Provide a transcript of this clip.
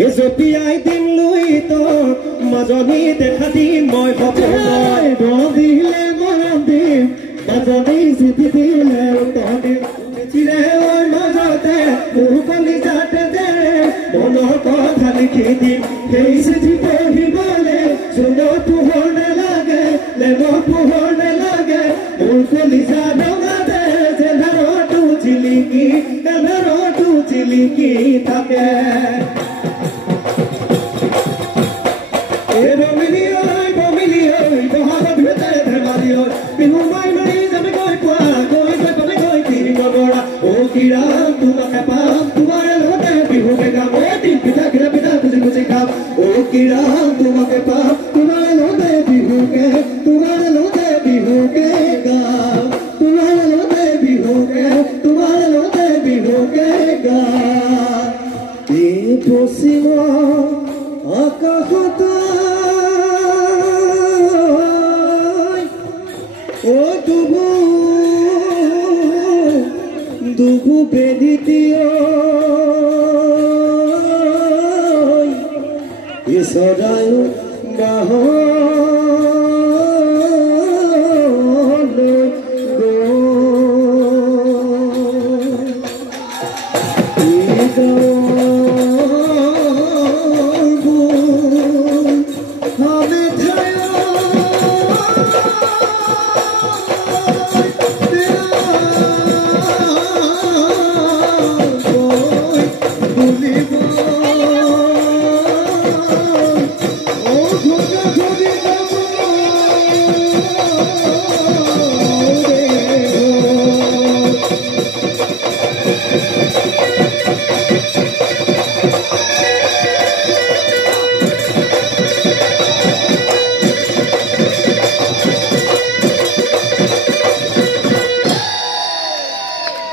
জপিয়াই দিম লৈ তোৰ মাজনী দেখা দিম মই সপোন দিলে মৰম দিম মাজনী চিঠি দিলে উত্তৰ দিম চিৰে ঐ মাজতে মোৰ কলিজাতে যে মনৰ কথা লিখি দিম সেই চিঠি পঢ়িবলৈ চুনৰ পোহৰ নেলাগে লেমৰ পোহৰ নেলাগে মোৰ কলিজা ৰঙাতে জেধাৰটো জিলিকি থাকে বিহু মাই মাৰি যাবে গৈ পোৱা গৈ গৈ পালে গৈ তিৰি নগৰা অ কিৰাম তোমাকে পাম তোমাৰ লগতে বিহুকে গাম দিন পিঠা খুজি খুজি খাম অ কিৰাম তোমাকে পাম তোমাৰ লগতে বিহুকে গাম তোমাৰ লগতে বিহুকে গাম এই পশ্চিম আকাশত দুবু বেদিতীয় ঈশ্বৰায় বাহ